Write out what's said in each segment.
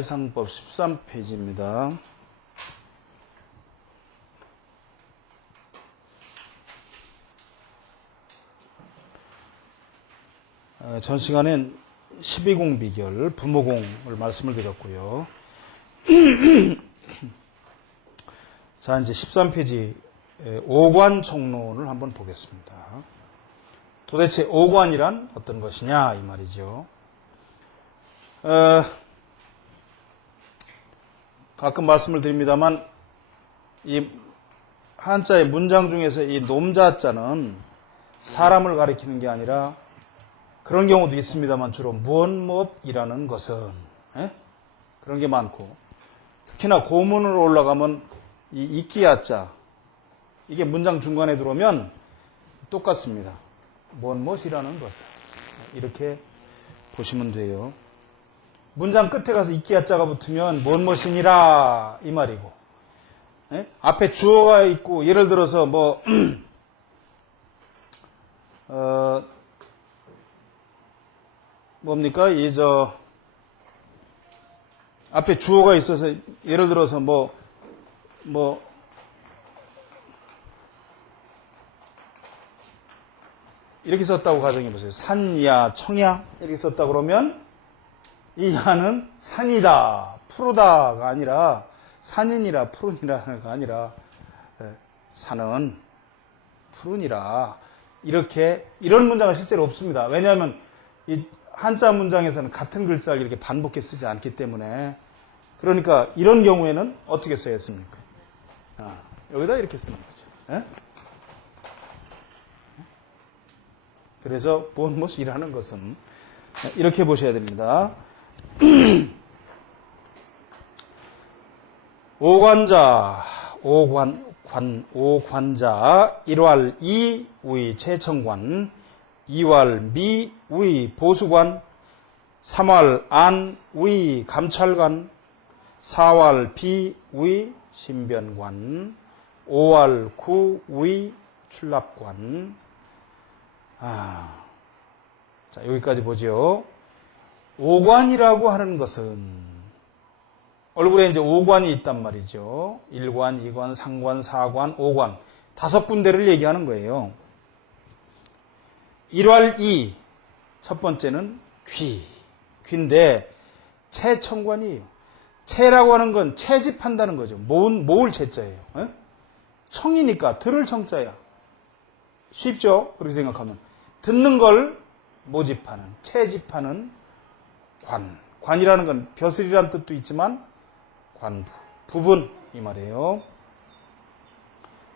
사회상법 13페이지입니다. 전 시간엔 12공 비결, 부모공을 말씀을 드렸고요. 자, 이제 13페이지 오관 총론을 한번 보겠습니다. 도대체 오관이란 어떤 것이냐 이 말이죠. 가끔 말씀을 드립니다만 이 한자의 문장 중에서 이 놈자자는 사람을 가리키는 게 아니라 그런 경우도 있습니다만 주로 무엇무엇이라는 것은 그런 게 많고, 특히나 고문으로 올라가면 이 이끼야자 이게 문장 중간에 들어오면 똑같습니다. 무엇무엇이라는 것은 이렇게 보시면 돼요. 문장 끝에 가서 이끼야자가 붙으면 무엇무엇이니라 이 말이고, 앞에 주어가 있고 예를 들어서 뭐 뭡니까? 앞에 주어가 있어서, 예를 들어서 이렇게 썼다고 가정해보세요. 산야, 청야, 이렇게 썼다 그러면, 이 야는 산이다, 푸르다가 아니라, 산이니라, 푸르니라가 아니라, 산은 푸르니라. 이런 문장은 실제로 없습니다. 왜냐하면, 이 한자 문장에서는 같은 글자를 이렇게 반복해 쓰지 않기 때문에, 그러니까 이런 경우에는 어떻게 써야 했습니까? 여기다 이렇게 쓰는 거죠. 그래서 무엇무엇이라는 것은 이렇게 보셔야 됩니다. 오관자, 오관자, 1왈 이 우의 최청관, 2왈 미 우의 보수관, 3왈 안 우의 감찰관, 4왈 비 우의 신변관, 5왈 구 우의 출납관. 자, 여기까지 보죠. 오관이라고 하는 것은 얼굴에 이제 오관이 있단 말이죠. 1관, 2관, 3관, 4관, 5관 5군데를 얘기하는 거예요. 1왈 2, 첫 번째는 귀인데 채청관이에요. 채라고 하는 건 채집한다는 거죠. 모을 채자예요. 청이니까 들을 청자야. 쉽죠? 그렇게 생각하면. 듣는 걸 모집하는, 채집하는 관. 관이라는 건 벼슬이라는 뜻도 있지만 관부, 부분 이 말이에요.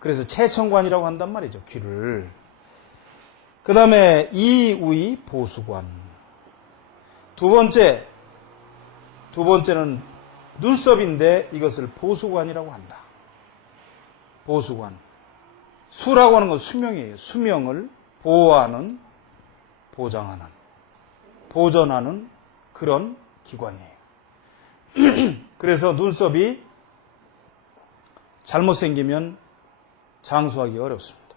그래서 채청관이라고 한단 말이죠. 귀를. 그 다음에 이우의 보수관. 두 번째는 눈썹인데 이것을 보수관이라고 한다. 보수관. 수라고 하는 건 수명이에요. 수명을 보호하는, 보장하는, 보존하는 그런 기관이에요. 그래서 눈썹이 잘못 생기면 장수하기 어렵습니다.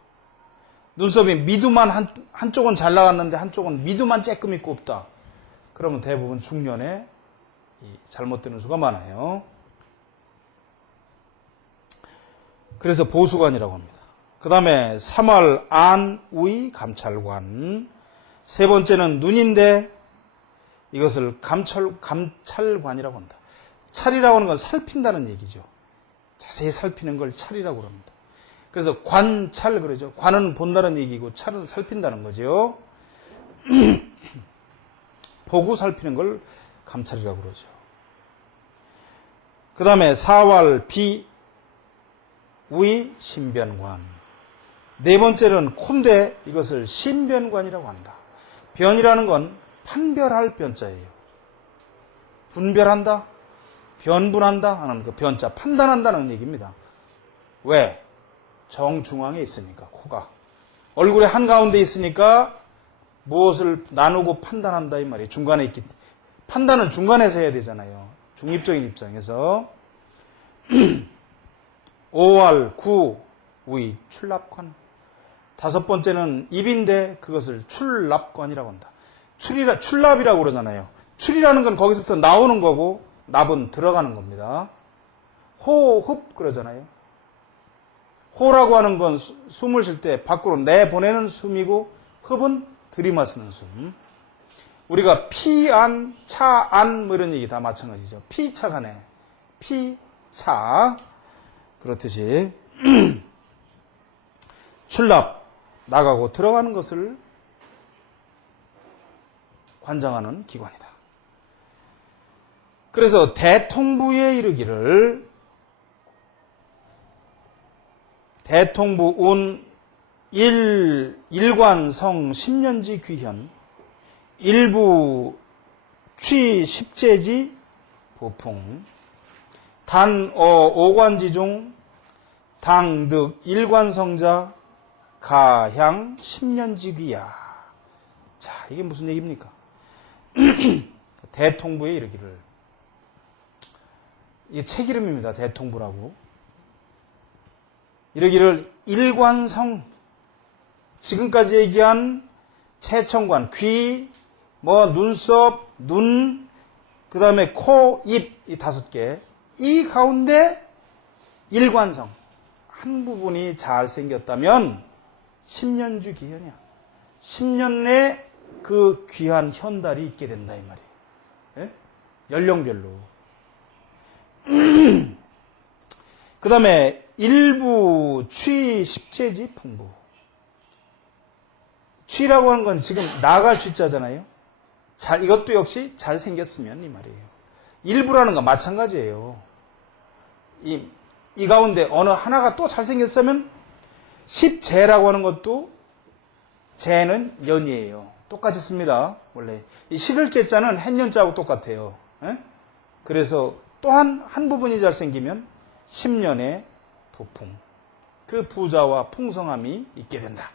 눈썹이 미두만 한쪽은 잘 나갔는데 한쪽은 미두만 쬐끔 있고 없다. 그러면 대부분 중년에 잘못되는 수가 많아요. 그래서 보수관이라고 합니다. 그 다음에 3월 안, 우의 감찰관. 세 번째는 눈인데 이것을 감찰관이라고 한다. 찰이라고 하는 건 살핀다는 얘기죠. 자세히 살피는 걸 찰이라고 합니다. 그래서 관찰 그러죠. 관은 본다는 얘기고 찰은 살핀다는 거죠. 보고 살피는 걸 감찰이라고 그러죠. 그 다음에 4왈 비 우의 신변관. 네 번째는 콘데 이것을 신변관이라고 한다. 변이라는 건 판별할 변자예요. 분별한다, 변분한다 하는 그 변자, 판단한다는 얘기입니다. 왜? 정중앙에 있으니까, 코가. 얼굴의 한가운데 있으니까 무엇을 나누고 판단한다 이 말이에요. 중간에 있기 때문에. 판단은 중간에서 해야 되잖아요. 중립적인 입장에서. 5왈 구 우의 출납관. 다섯 번째는 입인데 그것을 출납관이라고 한다. 출납이라고 그러잖아요. 출이라는 건 거기서부터 나오는 거고 납은 들어가는 겁니다. 호흡 그러잖아요. 호라고 하는 건 숨을 쉴 때 밖으로 내보내는 숨이고 흡은 들이마시는 숨. 우리가 피안, 차안 뭐 이런 얘기 다 마찬가지죠. 피차가네. 피차. 그렇듯이 출납, 나가고 들어가는 것을 관장하는 기관이다. 그래서 대통부에 이르기를 대통부 운 일관성 10년지 귀현 일부 취 십제지 보풍 단어 오관지중 당득 일관성자 가향 10년지 귀야. 자, 이게 무슨 얘기입니까? 대통부에 이르기를. 이게 책 이름입니다. 대통부라고. 이르기를 일관성, 지금까지 얘기한 채청관, 귀, 눈썹, 눈, 그 다음에 코, 입, 이 5개. 이 가운데 일관성, 한 부분이 잘 생겼다면 10년주 기현이야. 10년 내 그 귀한 현달이 있게 된다 이 말이에요. 예? 연령별로. 그 다음에 일부 취 십제지 풍부. 취라고 하는 건 지금 나갈 취자잖아요. 이것도 역시 잘 생겼으면 이 말이에요. 일부라는 건 마찬가지예요. 이 가운데 어느 하나가 또 잘생겼으면 십제라고 하는 것도 제는 연이에요. 똑같이 씁니다. 원래 이 11제자는 햇년자하고 똑같아요. 에? 그래서 또한 한 부분이 잘생기면 10년의 도풍, 그 부자와 풍성함이 있게 된다.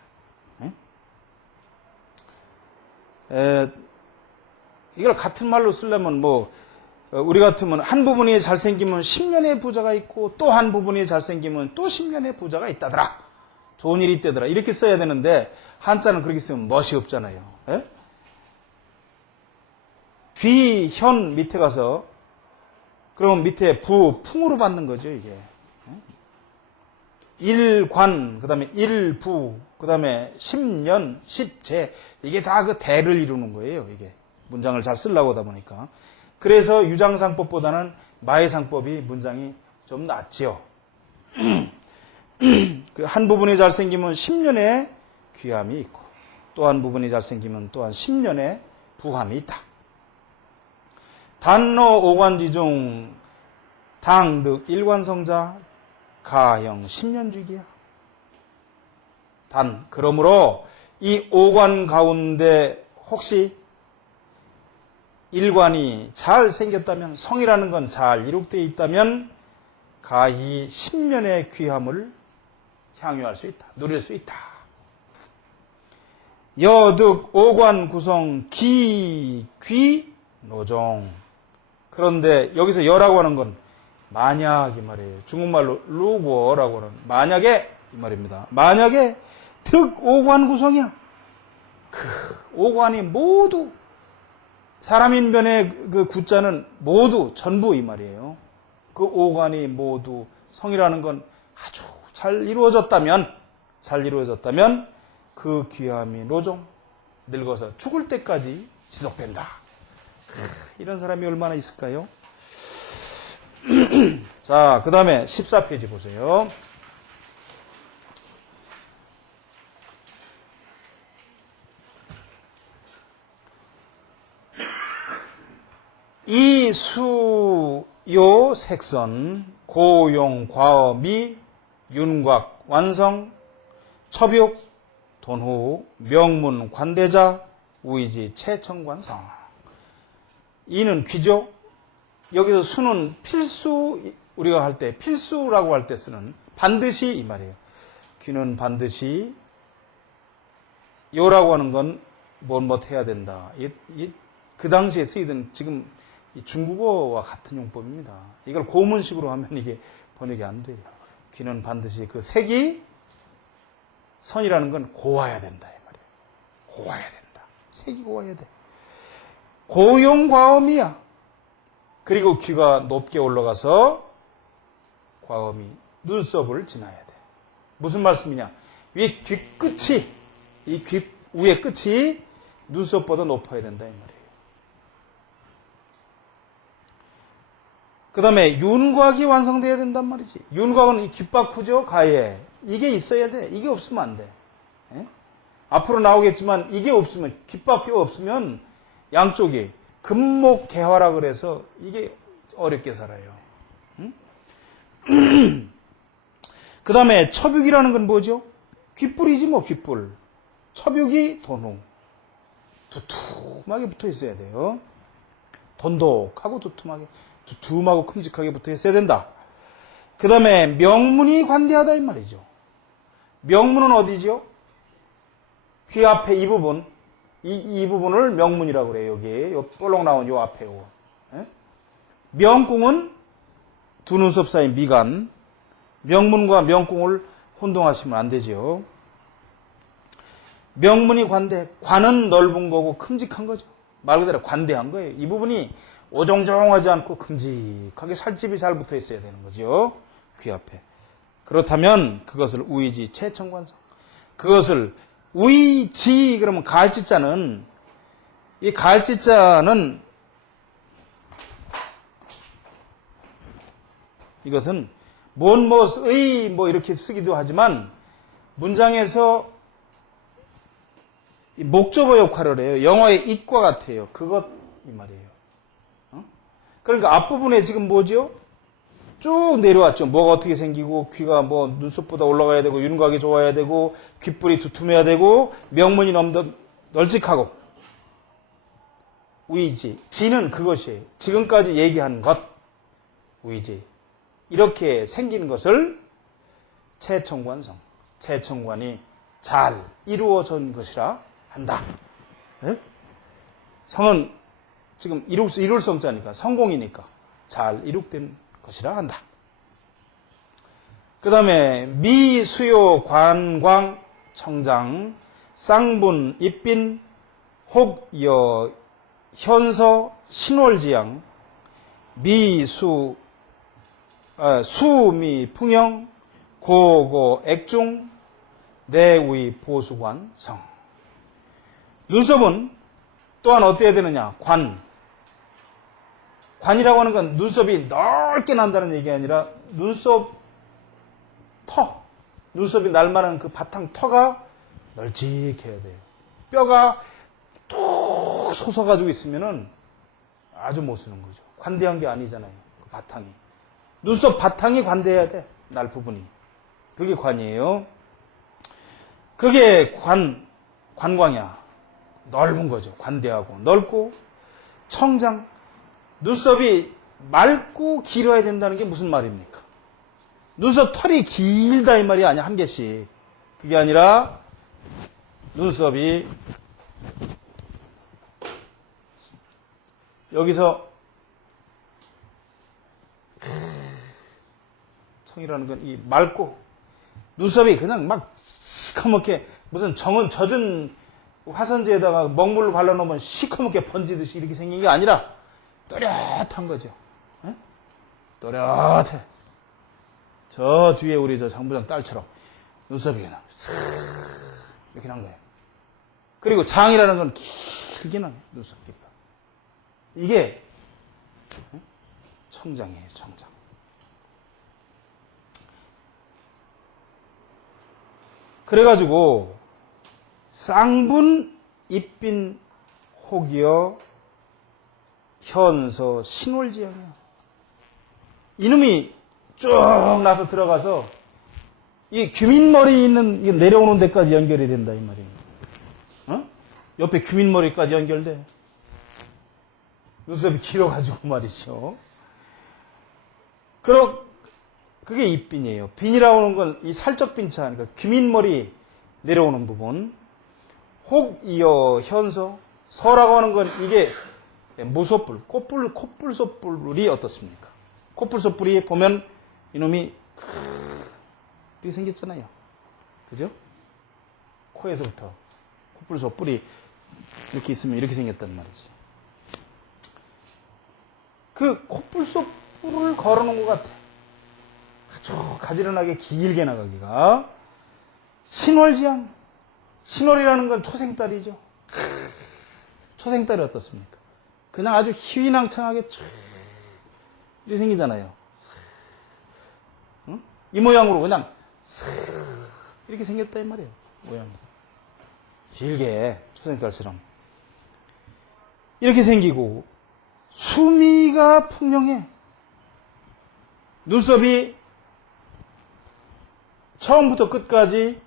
이걸 같은 말로 쓰려면 우리 같으면 한 부분이 잘생기면 10년의 부자가 있고 또 한 부분이 잘생기면 또 10년의 부자가 있다더라. 좋은 일이 있다더라. 이렇게 써야 되는데 한자는 그렇게 쓰면 멋이 없잖아요. 에? 귀, 현 밑에 가서 그러면 밑에 부, 풍으로 받는 거죠, 이게. 일관, 그 다음에 일부, 그 다음에 10년, 10제. 이게 다 그 대를 이루는 거예요, 이게. 문장을 잘 쓰려고 하다 보니까. 그래서 유장상법보다는 마해상법이 문장이 좀 낫지요. 그 한 부분이 잘생기면 10년의 귀함이 있고, 또 한 부분이 잘생기면 또한 10년의 부함이 있다. 단노 오관지중 당득 일관성자 가형 10년주기야. 그러므로 이 오관 가운데 혹시 일관이 잘 생겼다면, 성이라는 건 잘 이룩되어 있다면 가히 10년의 귀함을 향유할 수 있다. 누릴 수 있다. 여득 오관 구성 귀 노종. 그런데 여기서 여라고 하는 건 만약 이 말이에요. 중국말로 루고라고 하는 만약에 이 말입니다. 만약에 득 오관 구성이야. 그 오관이 모두 사람인변의 그 구자는 모두 전부 이 말이에요. 그 오관이 모두 성이라는 건 아주 잘 이루어졌다면 그 귀함이 노종 늙어서 죽을 때까지 지속된다. 이런 사람이 얼마나 있을까요? 자, 그 다음에 14페이지 보세요. 이수요 색선 고용 과어미 윤곽 완성 첩육 돈후 명문 관대자 우이지 채청관성. 이는 귀죠. 여기서 수는 필수, 우리가 할 때 필수라고 할 때 쓰는 반드시 이 말이에요. 귀는 반드시 요라고 하는 건 뭐뭐 해야 된다. 그 당시에 쓰이던 지금 중국어와 같은 용법입니다. 이걸 고문식으로 하면 이게 번역이 안 돼요. 귀는 반드시 그 색이 선이라는 건 고와야 된다 이 말이에요. 고와야 된다. 색이 고와야 돼. 고용과음이야. 그리고 귀가 높게 올라가서 과음이 눈썹을 지나야 돼. 무슨 말씀이냐? 위에 귀 끝이, 이 귀 위의 끝이 눈썹보다 높아야 된다 이 말이에요. 그 다음에 윤곽이 완성돼야 된단 말이지. 윤곽은 이 귓바쿠죠, 가에. 이게 있어야 돼. 이게 없으면 안 돼. 예? 앞으로 나오겠지만 이게 없으면, 귓바퀴가 없으면 양쪽이 금목개화라 그래서 이게 어렵게 살아요. 그 다음에 첩육이라는 건 뭐죠? 귓불이지 뭐 귓불. 첩육이 돈웅. 두툼하게 붙어 있어야 돼요. 돈독하고 두툼하고 큼직하게 붙어 있어야 된다. 그 다음에 명문이 관대하다 이 말이죠. 명문은 어디죠? 귀 앞에 이 부분. 이 부분을 명문이라고 그래요. 여기 요 볼록 나온 요 앞에 요. 예? 명궁은 두 눈썹 사이 미간. 명문과 명궁을 혼동하시면 안 되죠. 명문이 관대. 관은 넓은 거고 큼직한 거죠. 말 그대로 관대한 거예요. 이 부분이 오종종하지 않고 큼직하게 살집이 잘 붙어 있어야 되는 거죠. 귀 앞에. 그렇다면 그것을 우이지 최청관성. 그것을 우이지 그러면 가을지자는 이 가을지자는 이것은 무엇의 뭐 이렇게 쓰기도 하지만 문장에서 목적어 역할을 해요. 영어의 it과 같아요. 그것 이 말이에요. 그러니까 앞부분에 지금 뭐죠? 쭉 내려왔죠. 뭐가 어떻게 생기고 귀가 뭐 눈썹보다 올라가야 되고 윤곽이 좋아야 되고 귓불이 두툼해야 되고 명문이 너무 널찍하고 우이지. 지는 그것이에요. 지금까지 얘기한 것 우이지. 이렇게 생기는 것을 최청관성. 최청관이 잘 이루어진 것이라 한다. 네? 성은 지금 이룰성자니까 성공이니까 잘 이룩된 것이라 한다. 그 다음에 미, 수요, 관광, 청장, 쌍분, 입빈, 혹, 여, 현서, 신월지양, 미, 수, 미, 풍영, 고고, 액중, 내위, 보수관, 성. 눈썹은 또한 어때야 되느냐? 관이라고 하는 건 눈썹이 넓게 난다는 얘기가 아니라 눈썹이 날만한 그 바탕 터가 널찍해야 돼요. 뼈가 툭 솟아가지고 있으면은 아주 못 쓰는 거죠. 관대한 게 아니잖아요. 그 바탕이. 눈썹 바탕이 관대해야 돼. 날 부분이. 그게 관이에요. 그게 관광이야. 넓은 거죠. 관대하고 넓고 청장. 눈썹이 맑고 길어야 된다는 게 무슨 말입니까? 눈썹 털이 길다 이 말이 아니야. 한 개씩. 그게 아니라 눈썹이 여기서 청이라는 건 이 맑고 눈썹이 그냥 막 시커멓게 무슨 젖은 화선지에다가 먹물로 발라놓으면 시커멓게 번지듯이 이렇게 생긴 게 아니라 또렷한 거죠. 에? 또렷해. 저 뒤에 우리 저 장부장 딸처럼 눈썹이 그냥 이렇게 난 거예요. 그리고 장이라는 건 길게 나요. 눈썹 길이가. 이게 청장이에요. 청장. 그래가지고 쌍분, 입빈, 혹이여, 현서, 신월지형이야. 이놈이 쭉 나서 들어가서 이 규민머리 있는 이게 내려오는 데까지 연결이 된다 이 말이에요. 어? 옆에 규민머리까지 연결돼. 눈썹이 길어가지고 말이죠. 그게 입빈이에요. 빈이라고 하는 건 이 살적 빈차, 그러니까 규민머리 내려오는 부분. 혹, 이어, 현서, 서라고 하는 건 이게 무소뿔, 콧불소뿔이 어떻습니까? 콧불소뿔이 보면 이놈이 이렇게 생겼잖아요. 그죠? 코에서부터 콧불소뿔이 이렇게 있으면 이렇게 생겼단 말이지. 그 코뿔 속 뿔을 걸어놓은 것 같아. 아주 가지런하게 길게 나가기가. 신월지향. 신월이라는 건 초생달이죠. 초생달이 어떻습니까? 그냥 아주 휘낭창하게 이렇게 생기잖아요. 응? 이 모양으로 그냥 이렇게 생겼다 이 말이에요. 모양이. 길게 초생달처럼. 이렇게 생기고 수미가 풍령해. 눈썹이 처음부터 끝까지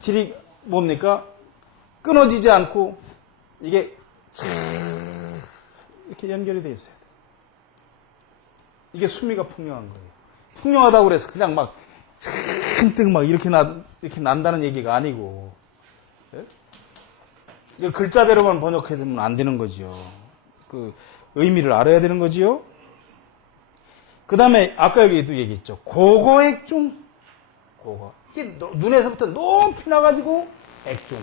길이 뭡니까? 끊어지지 않고 이게 이렇게 연결이 되어 있어요. 이게 수미가 풍령한 거예요. 풍령하다고 그래서 그냥 막 잔뜩 막 이렇게 난다는 얘기가 아니고, 예? 이걸 글자대로만 번역해주면 안 되는 거지요. 그 의미를 알아야 되는 거지요. 그 다음에 아까 여기도 얘기했죠. 고고액중. 고거. 이게 눈에서부터 높이 나가지고 액중.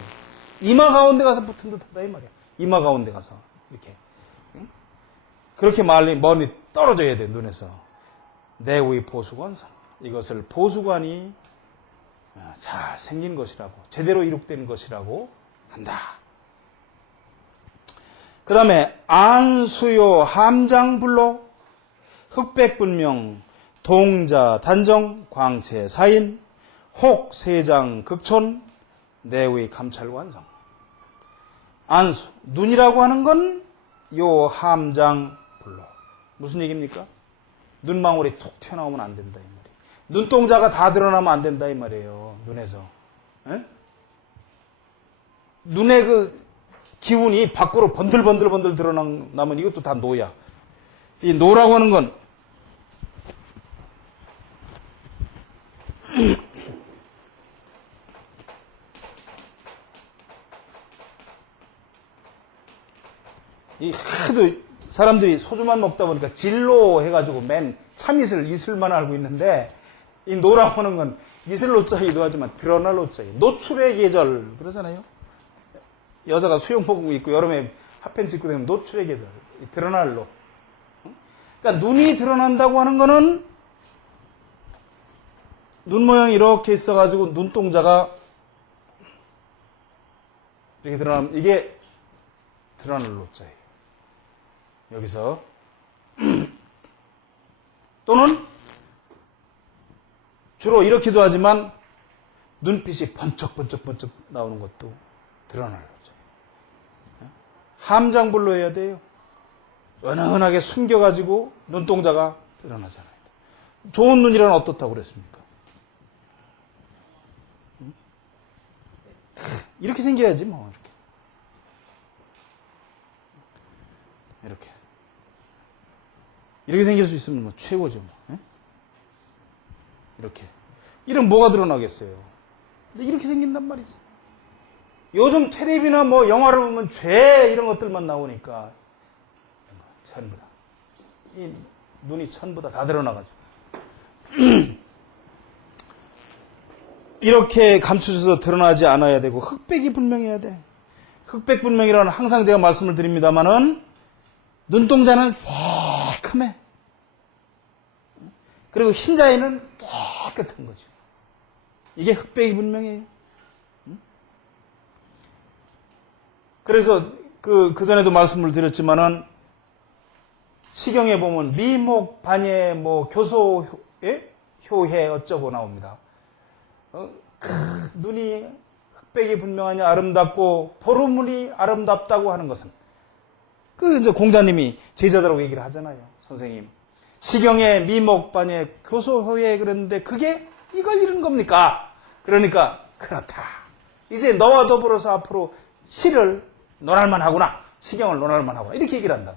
이마 가운데 가서 붙은 듯하다 이 말이야. 이마 가운데 가서 이렇게. 응? 그렇게 멀리 떨어져야 돼 눈에서. 내의 보수관상. 이것을 보수관이 잘 생긴 것이라고, 제대로 이룩된 것이라고 한다. 그 다음에 안수요 함장불로 흑백분명 동자 단정 광채 사인 혹 세장 극촌 내의 감찰관상. 안수 눈이라고 하는 건 요 함장불로 무슨 얘기입니까? 눈망울이 톡 튀어나오면 안 된다 이 말이에요. 눈동자가 다 드러나면 안 된다 이 말이에요. 눈에서. 에? 눈의 그 기운이 밖으로 번들번들 드러나면 이것도 다 노야. 이 노라고 하는 건 이 하도 사람들이 소주만 먹다 보니까 진로 해가지고 맨 이슬만 알고 있는데, 이 노라고 하는 건 이슬 노자이기도 하지만 드러날 노자이. 노출의 계절 그러잖아요. 여자가 수영복 입고 여름에 핫팬츠 입고 되면 노출의 계절. 드러날 노. 그러니까 눈이 드러난다고 하는 거는 눈 모양이 이렇게 있어가지고 눈동자가 이렇게 드러나면 이게 드러날 노자예요. 여기서 또는 주로 이렇게도 하지만 눈빛이 번쩍 나오는 것도 드러날 거죠. 함장불로 해야 돼요. 은은하게 숨겨가지고 눈동자가 드러나잖아요. 좋은 눈이란 어떻다고 그랬습니까? 이렇게 생겨야지 뭐. 이렇게 생길 수 있으면 뭐 최고죠. 뭐. 이렇게. 이런 뭐가 드러나겠어요. 근데 이렇게 생긴단 말이지. 요즘 텔레비나 뭐 영화를 보면 죄 이런 것들만 나오니까 전부 다. 이 눈이 전부 다 드러나가지고. 이렇게 감추져서 드러나지 않아야 되고 흑백이 분명해야 돼. 흑백 분명이라는 항상 제가 말씀을 드립니다만은 눈동자는 새카매. 그리고 흰자에는 깨끗한 거죠. 이게 흑백이 분명해요. 그래서 그 전에도 말씀을 드렸지만은 시경에 보면 미목, 반예, 뭐 교소, 효해 어쩌고 나옵니다. 눈이 흑백이 분명하냐 아름답고 보름물이 아름답다고 하는 것은 그 이제 공자님이 제자들하고 얘기를 하잖아요. 선생님. 시경에 미목, 반예, 교소, 효해 그랬는데 그게 이걸 이룬 겁니까? 그러니까 그렇다. 이제 너와 더불어서 앞으로 시를 논할만 하구나. 시경을 논할만 하구나. 이렇게 얘기를 한다.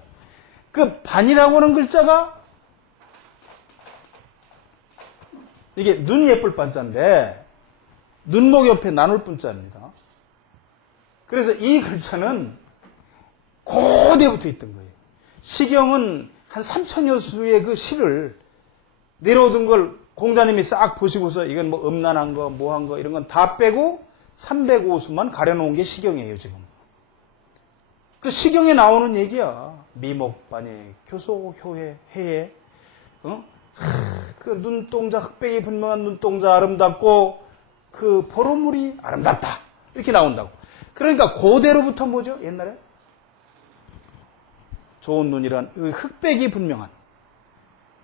그 반이라고 하는 글자가 이게 눈이 예쁠 반자인데 눈목 옆에 나눌 분자입니다. 그래서 이 글자는 고대부터 있던 거예요. 시경은 한 3천여 수의 그 시를 내려오던 걸 공자님이 싹 보시고서 이건 뭐 음란한 거, 뭐한 거 이런 건 다 빼고 305수만 가려놓은 게 시경이에요, 지금. 그 시경에 나오는 얘기야. 미목반에 교소 효해 해에 그 눈동자 흑백이 분명한 눈동자 아름답고 그 보름물이 아름답다 이렇게 나온다고. 그러니까 고대로부터 뭐죠? 옛날에 좋은 눈이란 흑백이 분명한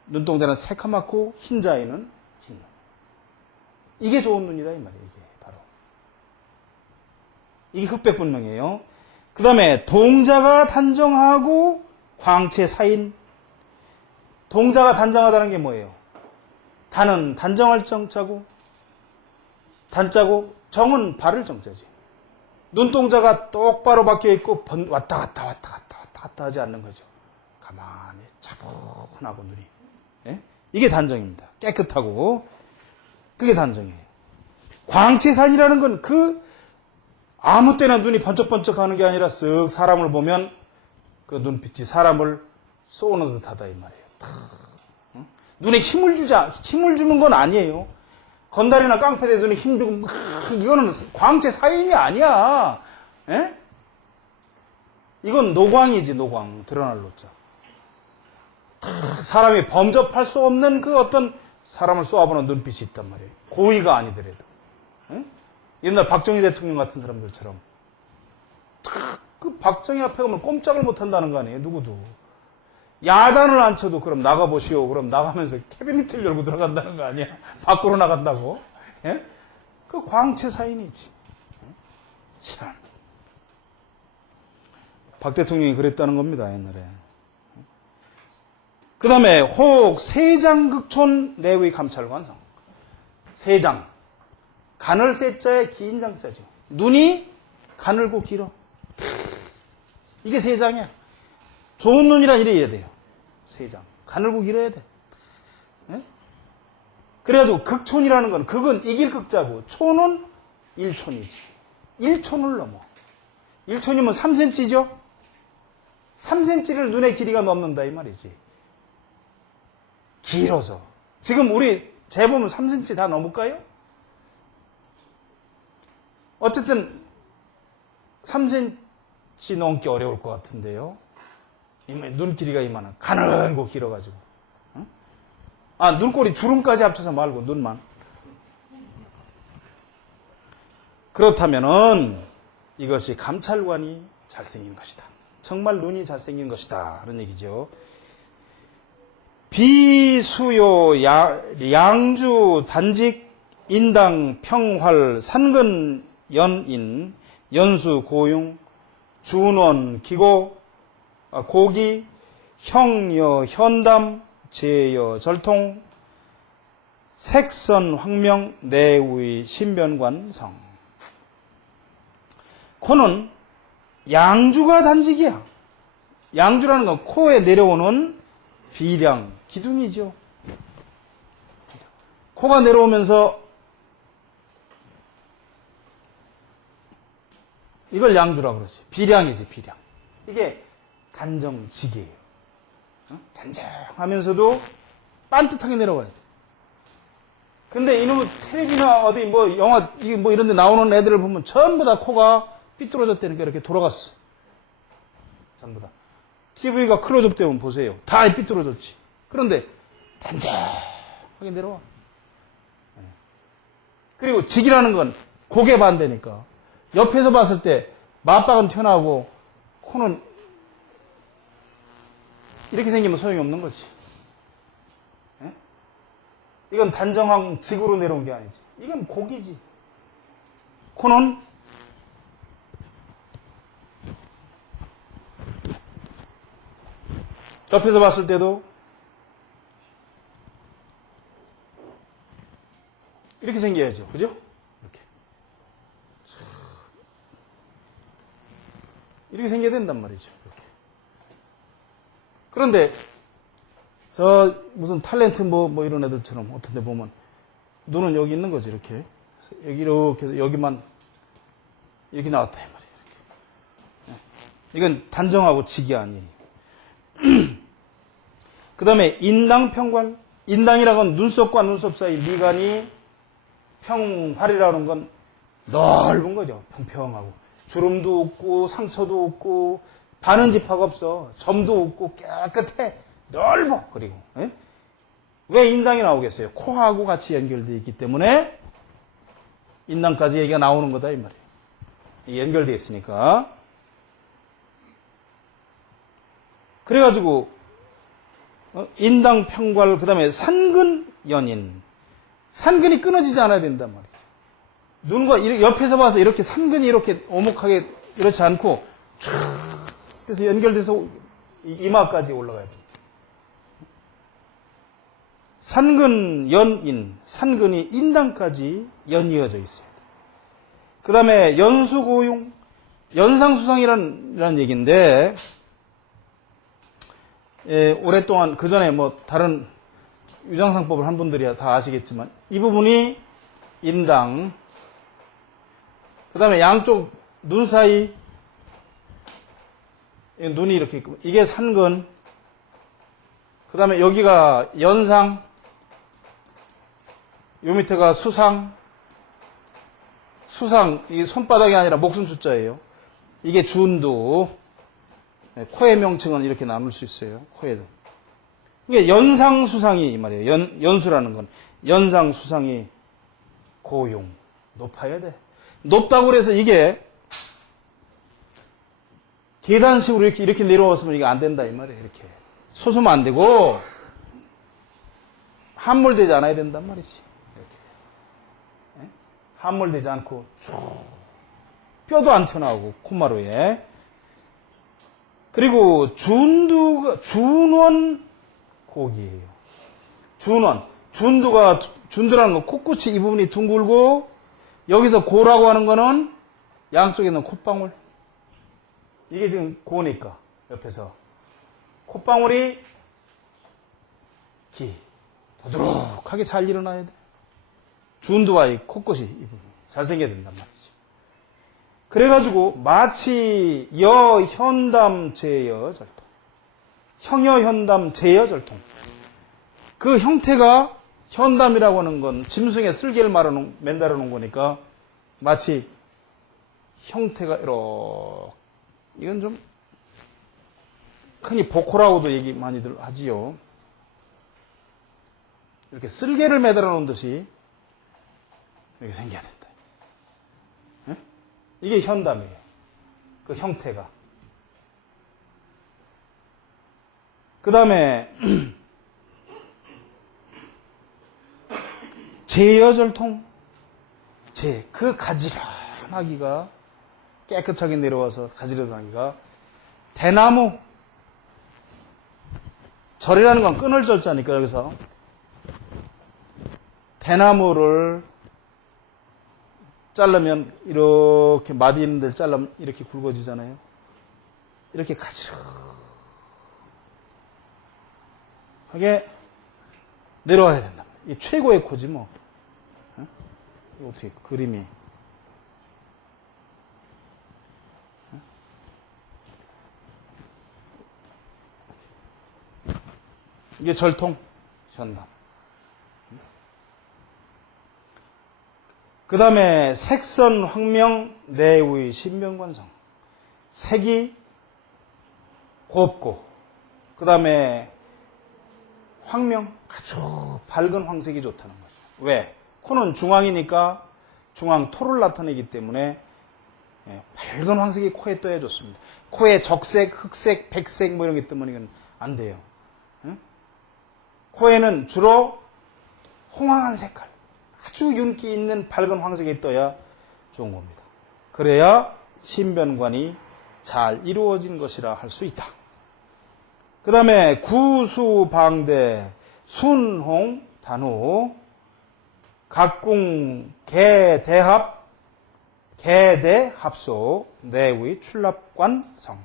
눈동자는 새카맣고 흰자에는 흰 눈. 이게 좋은 눈이다 이 말이에요. 이게 바로 이게 흑백 분명이에요. 그 다음에 동자가 단정하고 광채 사인. 동자가 단정하다는 게 뭐예요? 단은 단정할 정자고 단자고 정은 바를 정자지. 눈동자가 똑바로 박혀 있고 왔다 갔다 하지 않는 거죠. 가만히 차분하고 눈이. 예? 이게 단정입니다. 깨끗하고 그게 단정이에요. 광채산이라는 건 아무 때나 눈이 번쩍번쩍 하는 게 아니라 쓱 사람을 보면 그 눈빛이 사람을 쏘는 듯하다 이 말이에요. 눈에 힘을 주는 건 아니에요. 건달이나 깡패대 눈에 힘주고 이거는 광채 사인이 아니야. 에? 이건 노광이지 노광. 드러날 노자. 사람이 범접할 수 없는 그 어떤 사람을 쏘아보는 눈빛이 있단 말이에요. 고의가 아니더라도. 에? 옛날 박정희 대통령 같은 사람들처럼 그 박정희 앞에 가면 꼼짝을 못한다는 거 아니에요. 누구도. 야단을 안 쳐도 그럼 나가보시오. 그럼 나가면서 캐비닛을 열고 들어간다는 거 아니야. 밖으로 나간다고. 예? 그 광채 사인이지. 참. 박 대통령이 그랬다는 겁니다. 옛날에. 그 다음에 혹 세장극촌 내의 감찰관성. 세장. 가늘 세자에 긴 장자죠. 눈이 가늘고 길어. 이게 세장이야. 좋은 눈이란 이래야 돼요. 세장. 가늘고 길어야 돼. 네? 그래가지고 극촌이라는 건 극은 이길 극자고 촌은 1촌이지. 1촌을 넘어. 1촌이면 3cm죠? 3cm를 눈의 길이가 넘는다 이 말이지. 길어서. 지금 우리 재보면 3cm 다 넘을까요? 어쨌든 3cm 넘기 어려울 것 같은데요. 눈 길이가 이만한 가늘고 길어가지고. 눈꼬리 주름까지 합쳐서 말고 눈만. 그렇다면은 이것이 감찰관이 잘생긴 것이다. 정말 눈이 잘생긴 것이다. 그런 얘기죠. 비수요 양주 단직 인당 평활 산근 연인 연수 고용 준원 기고 고기 형여 현담 제여 절통 색선 황명 내의 신변관 성. 코는 양주가 단직이야. 양주라는 건 코에 내려오는 비량 기둥이죠. 코가 내려오면서 이걸 양주라고 그러지. 비량이지, 비량. 이게 단정직이에요. 단정하면서도 빤듯하게 내려가야 돼. 근데 이놈의 텔레비나 어디 뭐 영화 뭐 이런 데 나오는 애들을 보면 전부 다 코가 삐뚤어졌다니까 이렇게 돌아갔어. 전부 다. TV가 클로즈업 되면 보세요. 다 삐뚤어졌지. 그런데 단정하게 내려와. 그리고 직이라는 건 고개 반대니까 옆에서 봤을 때 맞박은 튀어나오고 코는 이렇게 생기면 소용이 없는 거지. 예? 이건 단정한 직으로 내려온 게 아니지. 이건 고기지. 코는 옆에서 봤을 때도 이렇게 생겨야죠. 그죠? 이렇게. 이렇게 생겨야 된단 말이죠. 이렇게. 그런데, 무슨 탤런트 뭐 이런 애들처럼 어떤 데 보면, 눈은 여기 있는 거지, 이렇게. 여기 이렇게 해서 여기만, 이렇게 나왔다, 이 말이에요. 이렇게. 이건 단정하고 직이 아니에요. 그 다음에 인당평관. 인당이라는 건 눈썹과 눈썹 사이 미간이 평활이라는 건 넓은 거죠. 평평하고. 주름도 없고 상처도 없고 바는 지파가 없어. 점도 없고 깨끗해. 넓어. 그리고 예? 왜 인당이 나오겠어요? 코하고 같이 연결되어 있기 때문에 인당까지 얘기가 나오는 거다 이 말이에요. 연결되어 있으니까. 그래가지고 인당 평괄 그다음에 산근 연인. 산근이 끊어지지 않아야 된단 말이죠. 눈과 옆에서 봐서 이렇게 산근이 이렇게 오목하게 이렇지 않고 쭉 그래서 연결돼서 이마까지 올라가야 돼요. 산근 연인, 산근이 인당까지 연이어져 있어요. 그 다음에 연수고용, 연상수상이라는 얘기인데 오랫동안 그 전에 뭐 다른 유장상법을 한 분들이 다 아시겠지만 이 부분이 인당, 그 다음에 양쪽 눈 사이 눈이 이렇게 있고 이게 산근, 그 다음에 여기가 연상, 요 밑에가 수상, 이 손바닥이 아니라 목숨 숫자예요. 이게 준두, 코의 명칭은 이렇게 나눌 수 있어요. 코에도. 이게 연상수상이 이 말이에요. 연수라는 건 연상수상이 고용, 높아야 돼. 높다고 그래서 이게 계단식으로 이렇게 내려왔으면 이게 안 된다 이 말이에요. 이렇게 솟으면 안 되고 함몰되지 않아야 된단 말이지. 이렇게 함몰되지 않고 쭉 뼈도 안 튀어나오고 콧마루에. 그리고 준원 고기예요. 준두라는 건 코끝이 이 부분이 둥글고 여기서 고라고 하는 거는 양쪽에 있는 콧방울. 이게 지금 고니까 옆에서 콧방울이 도드록하게 잘 일어나야 돼. 준두와 이 코끝이 이 부분 잘 생겨야 된단 말이죠. 그래가지고 마치 여현담 제여절통, 형여현담 제여절통. 그 형태가 현담이라고 하는 건 짐승의 쓸개를 맨달아 놓은 거니까 마치 형태가 이렇게, 이건 좀 흔히 복호라고도 얘기 많이들 하지요. 이렇게 쓸개를 매달아 놓은 듯이 이렇게 생겨야 된다. 네? 이게 현담이에요. 그 형태가. 그 다음에 제여절통, 그 가지런하기가 깨끗하게 내려와서 가지런하기가 대나무, 절이라는 건 끈을 절자니까 여기서 대나무를 자르면 이렇게 마디 있는 데를 자르면 이렇게 굵어지잖아요. 이렇게 가지런하게 내려와야 된다. 이 최고의 코지 뭐. 이거 어떻게 그림이. 이게 절통, 현담. 그 다음에 색선, 황명, 내의 신명관성. 색이 곱고, 그 다음에 황명, 아주 밝은 황색이 좋다는 거죠. 왜? 코는 중앙이니까 중앙토를 나타내기 때문에 밝은 황색이 코에 떠야 좋습니다. 코에 적색, 흑색, 백색 뭐 이런 게 뜨면 이건 안 돼요. 코에는 주로 홍황한 색깔, 아주 윤기 있는 밝은 황색이 떠야 좋은 겁니다. 그래야 신변관이 잘 이루어진 것이라 할 수 있다. 그 다음에 구수방대, 순홍, 단호, 각궁, 개대합, 개대합소, 내의 출납관성.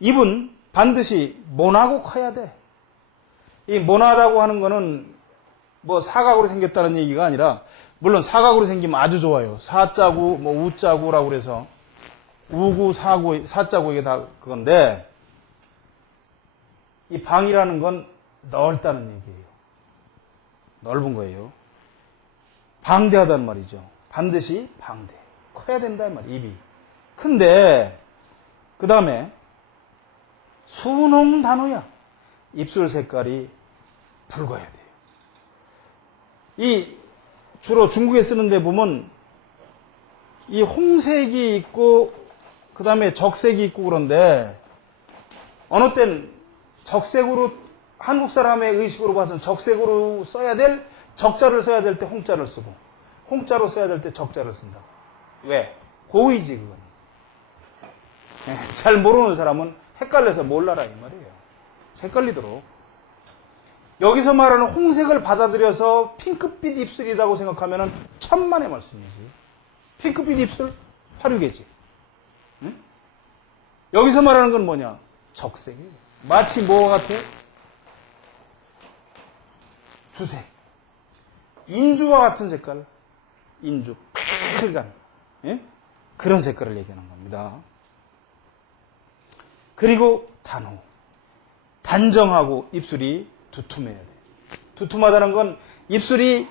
입은 반드시 모나고 커야 돼. 이 모나다고 하는 거는 뭐 사각으로 생겼다는 얘기가 아니라, 물론 사각으로 생기면 아주 좋아요. 사자구, 뭐 우자구라고 그래서 우구, 사구, 사자구 이게 다 그건데, 이 방이라는 건 넓다는 얘기예요. 넓은 거예요. 방대하다는 말이죠. 반드시 방대. 커야 된다 이 말이에요. 입이. 근데 그 다음에 수농 단호야. 입술 색깔이 붉어야 돼요. 이 주로 중국에 쓰는데 보면 이 홍색이 있고 그 다음에 적색이 있고 그런데 어느 땐 적색으로 한국 사람의 의식으로 봐서는 적색으로 써야 될 적자를 써야 될 때 홍자를 쓰고 홍자로 써야 될 때 적자를 쓴다. 왜? 고의지 그건. 잘 모르는 사람은 헷갈려서 몰라라 이 말이에요. 헷갈리도록. 여기서 말하는 홍색을 받아들여서 핑크빛 입술이라고 생각하면 천만의 말씀이지. 핑크빛 입술 화류계지. 응? 여기서 말하는 건 뭐냐? 적색이에요. 마치 뭐와 같아? 주색. 인주와 같은 색깔. 인주. 빨간. 예? 그런 색깔을 얘기하는 겁니다. 그리고 단호. 단정하고 입술이 두툼해야 돼. 두툼하다는 건 입술이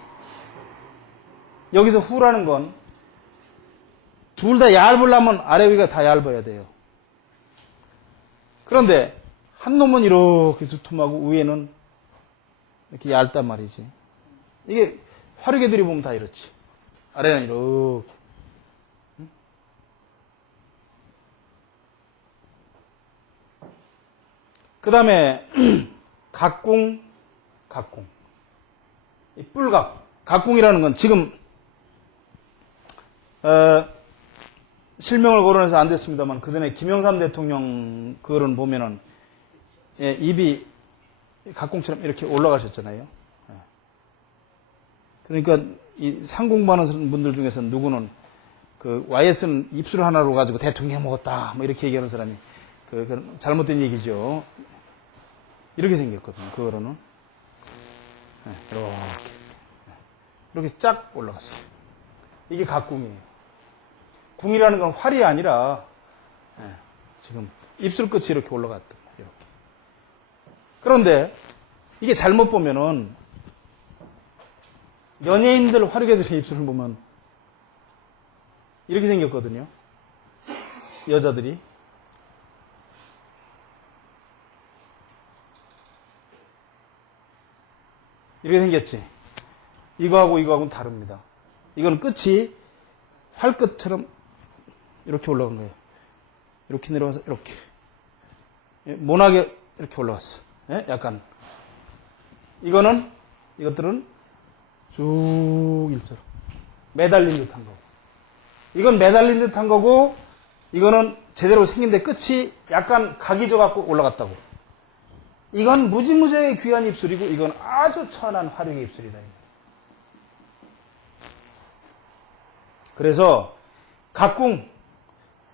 여기서 후라는 건 둘 다 얇으려면 아래 위가 다 얇아야 돼요. 그런데 한 놈은 이렇게 두툼하고 위에는 이렇게 얇단 말이지. 이게 화류계들이 보면 다 이렇지. 아래는 이렇게. 그 다음에 각궁. 이 뿔각. 각궁이라는 건 지금 실명을 거론해서 안 됐습니다만 그 전에 김영삼 대통령 글은 보면은 예, 입이 각궁처럼 이렇게 올라가셨잖아요. 예. 그러니까 이 상공부하는 분들 중에서 누구는 그 YS는 입술 하나로 가지고 대통령 먹었다 뭐 이렇게 얘기하는 사람이 그 잘못된 얘기죠. 이렇게 생겼거든요. 그거로는 예, 이렇게 쫙 올라갔어요. 이게 각궁이에요. 궁이라는 건 활이 아니라 예, 지금 입술 끝이 이렇게 올라갔던 거예요. 이렇게. 그런데 이게 잘못 보면은 연예인들 화류계들의 입술을 보면 이렇게 생겼거든요. 여자들이. 이렇게 생겼지. 이거하고는 다릅니다. 이건 끝이 활끝처럼 이렇게 올라간 거예요. 이렇게 내려가서 이렇게. 모나게 이렇게 올라갔어. 예? 약간. 이것들은 쭉 일자로. 매달린 듯한 거고. 이건 매달린 듯한 거고, 이거는 제대로 생긴데 끝이 약간 각이 져갖고 올라갔다고. 이건 무지무지하게 귀한 입술이고, 이건 아주 천한 화류의 입술이다. 그래서 각궁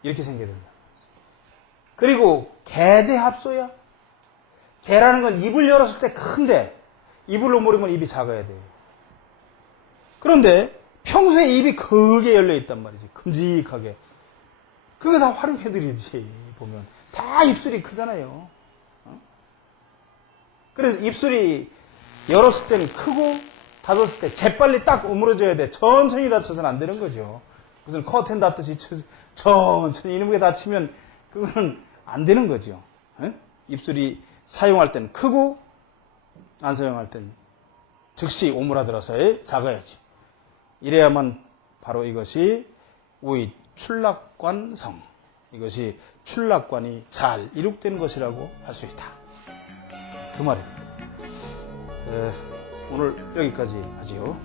이렇게 생겨야 된다. 그리고 개대합소야. 개라는 건 입을 열었을 때 큰데 입을 오므리면 입이 작아야 돼. 그런데 평소에 입이 크게 열려 있단 말이지. 큼직하게. 그게 다 화류개들이지. 보면 다 입술이 크잖아요. 그래서 입술이 열었을 때는 크고 닫았을 때 재빨리 딱 오므려져야 돼. 천천히 닫혀서는 안 되는 거죠. 무슨 커튼 닫듯이 천천히 이놈에 닫히면 그거는 안 되는 거죠. 에? 입술이 사용할 때는 크고 안 사용할 때는 즉시 오므라들어서 작아야지. 이래야만 바로 이것이 우리 출락관성. 이것이 출락관이 잘 이룩된 것이라고 할 수 있다. 그 말입니다. 오늘 여기까지 하지요.